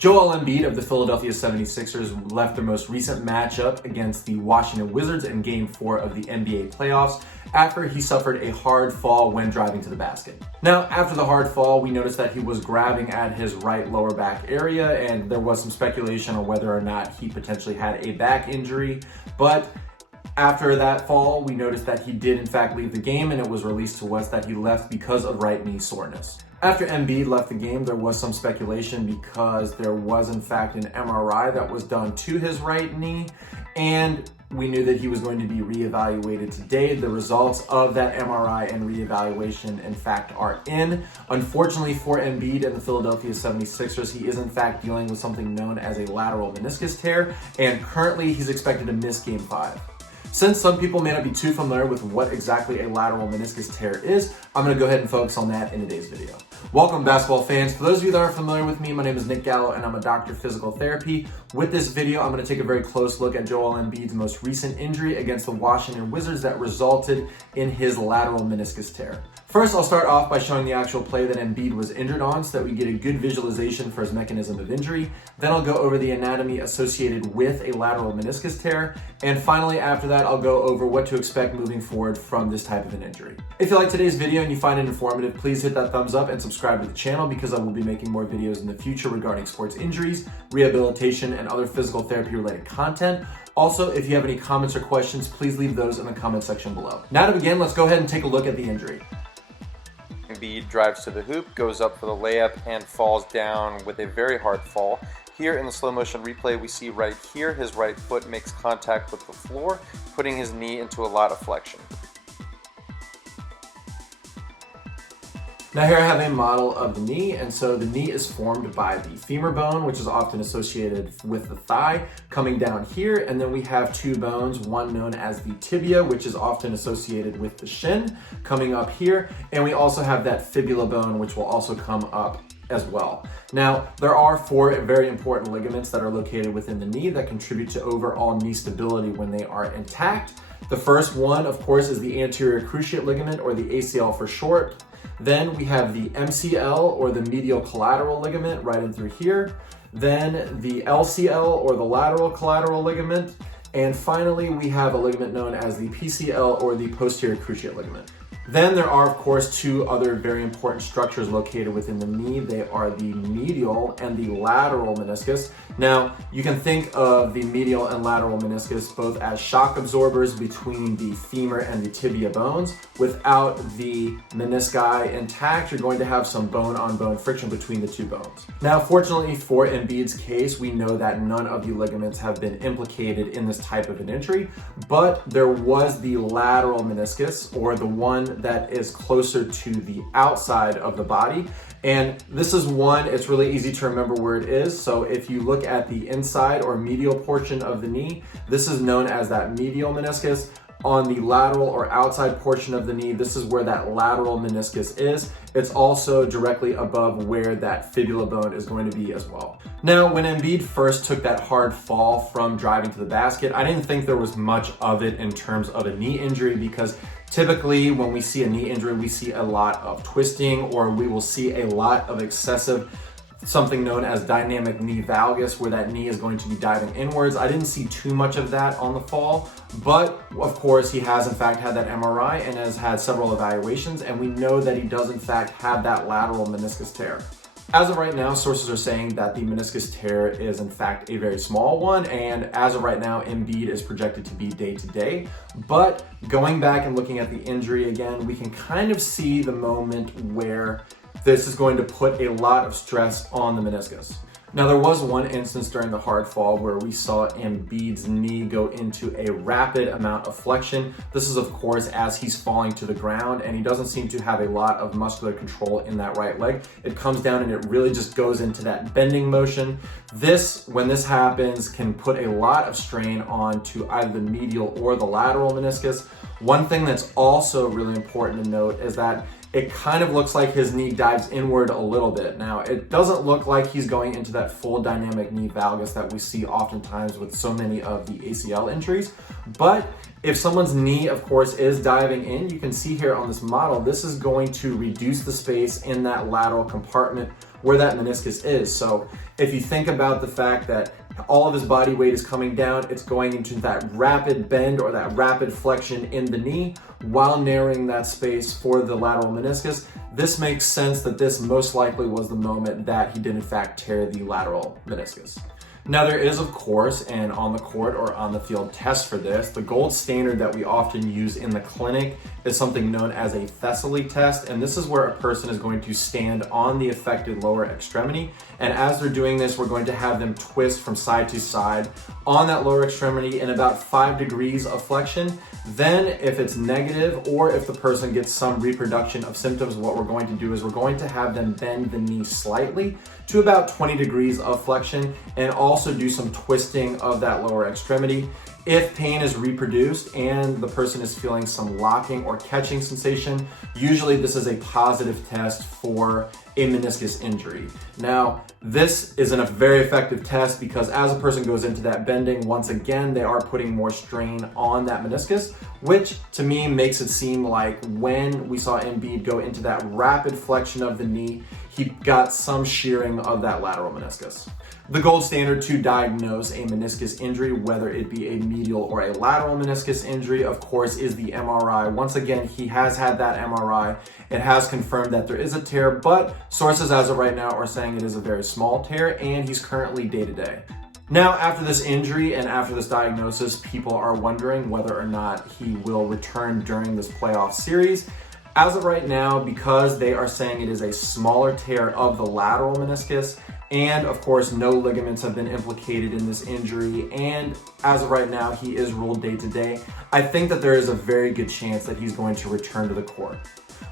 Joel Embiid of the Philadelphia 76ers left their most recent matchup against the Washington Wizards in Game 4 of the NBA playoffs after he suffered a hard fall when driving to the basket. Now, after the hard fall, we noticed that he was grabbing at his right lower back area, and there was some speculation on whether or not he potentially had a back injury, but after that fall, we noticed that he did in fact leave the game, and it was released to us that he left because of right knee soreness. After Embiid left the game, there was some speculation because there was in fact an MRI that was done to his right knee, and we knew that he was going to be reevaluated today. The results of that MRI and reevaluation in fact are in. Unfortunately for Embiid and the Philadelphia 76ers, he is in fact dealing with something known as a lateral meniscus tear, and currently he's expected to miss Game 5. Since some people may not be too familiar with what exactly a lateral meniscus tear is, I'm going to go ahead and focus on that in today's video. Welcome, basketball fans. For those of you that aren't familiar with me, my name is Nick Gallo and I'm a doctor of physical therapy. With this video, I'm going to take a very close look at Joel Embiid's most recent injury against the Washington Wizards that resulted in his lateral meniscus tear. First, I'll start off by showing the actual play that Embiid was injured on so that we get a good visualization for his mechanism of injury. Then I'll go over the anatomy associated with a lateral meniscus tear. And finally, after that, I'll go over what to expect moving forward from this type of an injury. If you like today's video and you find it informative, please hit that thumbs up and subscribe to the channel because I will be making more videos in the future regarding sports injuries, rehabilitation, and other physical therapy related content. Also, if you have any comments or questions, please leave those in the comment section below. Now to begin, let's go ahead and take a look at the injury. Embiid drives to the hoop, goes up for the layup, and falls down with a very hard fall. Here in the slow motion replay, we see right here his right foot makes contact with the floor, putting his knee into a lot of flexion. Now here I have a model of the knee, and so the knee is formed by the femur bone, which is often associated with the thigh, coming down here, and then we have two bones, one known as the tibia, which is often associated with the shin, coming up here, and we also have that fibula bone, which will also come up as well. Now, there are four very important ligaments that are located within the knee that contribute to overall knee stability when they are intact. The first one, of course, is the anterior cruciate ligament, or the ACL for short. Then we have the MCL, or the medial collateral ligament, right in through here. Then the LCL, or the lateral collateral ligament. And finally, we have a ligament known as the PCL, or the posterior cruciate ligament. Then there are, of course, two other very important structures located within the knee. They are the medial and the lateral meniscus. Now, you can think of the medial and lateral meniscus both as shock absorbers between the femur and the tibia bones. Without the menisci intact, you're going to have some bone-on-bone friction between the two bones. Now, fortunately for Embiid's case, we know that none of the ligaments have been implicated in this type of an injury, but there was the lateral meniscus, or the one that is closer to the outside of the body. And this is one, it's really easy to remember where it is. So if you look at the inside or medial portion of the knee, this is known as that medial meniscus. On the lateral or outside portion of the knee, this is where that lateral meniscus is. It's also directly above where that fibula bone is going to be as well. Now, when Embiid first took that hard fall from driving to the basket, I didn't think there was much of it in terms of a knee injury, because typically when we see a knee injury, we see a lot of twisting, or we will see a lot of excessive, something known as dynamic knee valgus, where that knee is going to be diving inwards. I didn't see too much of that on the fall, but of course he has in fact had that MRI and has had several evaluations, and we know that he does in fact have that lateral meniscus tear. As of right now, sources are saying that the meniscus tear is in fact a very small one, and as of right now, Embiid is projected to be day to day. But going back and looking at the injury again, we can kind of see the moment where this is going to put a lot of stress on the meniscus. Now, there was one instance during the hard fall where we saw Embiid's knee go into a rapid amount of flexion. This is, of course, as he's falling to the ground, and he doesn't seem to have a lot of muscular control in that right leg. It comes down and it really just goes into that bending motion. This, when this happens, can put a lot of strain onto either the medial or the lateral meniscus. One thing that's also really important to note is that it kind of looks like his knee dives inward a little bit. Now, it doesn't look like he's going into that full dynamic knee valgus that we see oftentimes with so many of the ACL injuries, but if someone's knee, of course, is diving in, you can see here on this model, this is going to reduce the space in that lateral compartment where that meniscus is. So if you think about the fact that all of his body weight is coming down, it's going into that rapid bend or that rapid flexion in the knee while narrowing that space for the lateral meniscus. This makes sense that this most likely was the moment that he did in fact tear the lateral meniscus. Now there is, of course, an on the court or on the field test for this. The gold standard that we often use in the clinic is something known as a Thessaly test, and this is where a person is going to stand on the affected lower extremity, and as they're doing this, we're going to have them twist from side to side on that lower extremity in about 5 degrees of flexion. Then if it's negative or if the person gets some reproduction of symptoms, what we're going to do is we're going to have them bend the knee slightly to about 20 degrees of flexion and also do some twisting of that lower extremity. If pain is reproduced and the person is feeling some locking or catching sensation, usually this is a positive test for a meniscus injury. Now, this isn't a very effective test because as a person goes into that bending, once again, they are putting more strain on that meniscus, which to me makes it seem like when we saw Embiid go into that rapid flexion of the knee, he got some shearing of that lateral meniscus. The gold standard to diagnose a meniscus injury, whether it be a medial or a lateral meniscus injury, of course, is the MRI. Once again, he has had that MRI. It has confirmed that there is a tear, but sources as of right now are saying it is a very small tear and he's currently day-to-day. Now, after this injury and after this diagnosis, people are wondering whether or not he will return during this playoff series. As of right now, because they are saying it is a smaller tear of the lateral meniscus, and of course, no ligaments have been implicated in this injury, and as of right now, he is ruled day-to-day, I think that there is a very good chance that he's going to return to the court.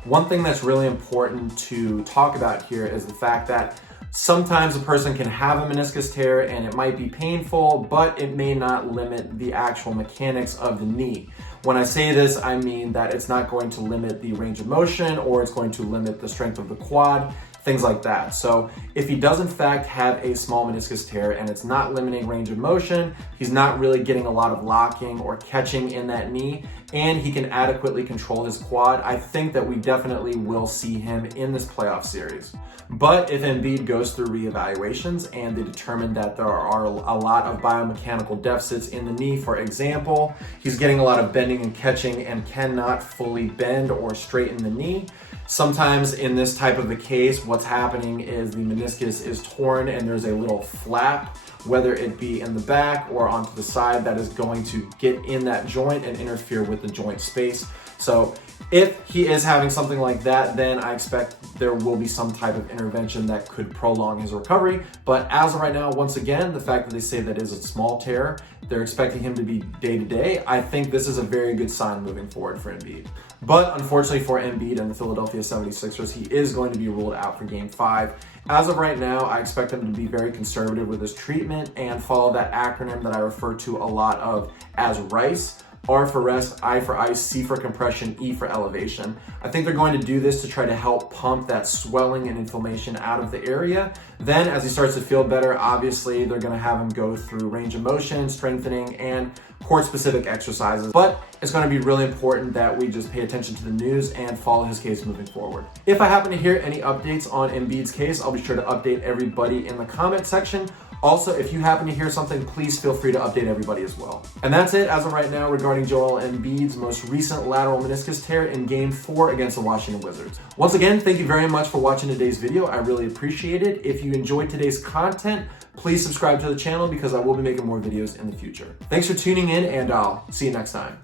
One thing that's really important to talk about here is the fact that sometimes a person can have a meniscus tear and it might be painful, but it may not limit the actual mechanics of the knee. When I say this, I mean that it's not going to limit the range of motion or it's going to limit the strength of the quad, things like that. So if he does in fact have a small meniscus tear and it's not limiting range of motion, he's not really getting a lot of locking or catching in that knee, and he can adequately control his quad, I think that we definitely will see him in this playoff series. But if Embiid goes through reevaluations and they determine that there are a lot of biomechanical deficits in the knee, for example, he's getting a lot of bending and catching and cannot fully bend or straighten the knee. Sometimes in this type of a case, what's happening is the meniscus is torn and there's a little flap, whether it be in the back or onto the side, that is going to get in that joint and interfere with the joint space. So if he is having something like that, then I expect there will be some type of intervention that could prolong his recovery. But as of right now, once again, the fact that they say that is a small tear, they're expecting him to be day-to-day, I think this is a very good sign moving forward for Embiid. But unfortunately for Embiid and the Philadelphia 76ers, he is going to be ruled out for Game 5. As of right now, I expect him to be very conservative with his treatment and follow that acronym that I refer to a lot of as RICE. R for rest, I for ice, C for compression, E for elevation. I think they're going to do this to try to help pump that swelling and inflammation out of the area. Then as he starts to feel better, obviously they're going to have him go through range of motion, strengthening, and court-specific exercises. But it's going to be really important that we just pay attention to the news and follow his case moving forward. If I happen to hear any updates on Embiid's case, I'll be sure to update everybody in the comment section. Also, if you happen to hear something, please feel free to update everybody as well. And that's it as of right now regarding Joel Embiid's most recent lateral meniscus tear in Game 4 against the Washington Wizards. Once again, thank you very much for watching today's video. I really appreciate it. If you enjoyed today's content, please subscribe to the channel because I will be making more videos in the future. Thanks for tuning in, and I'll see you next time.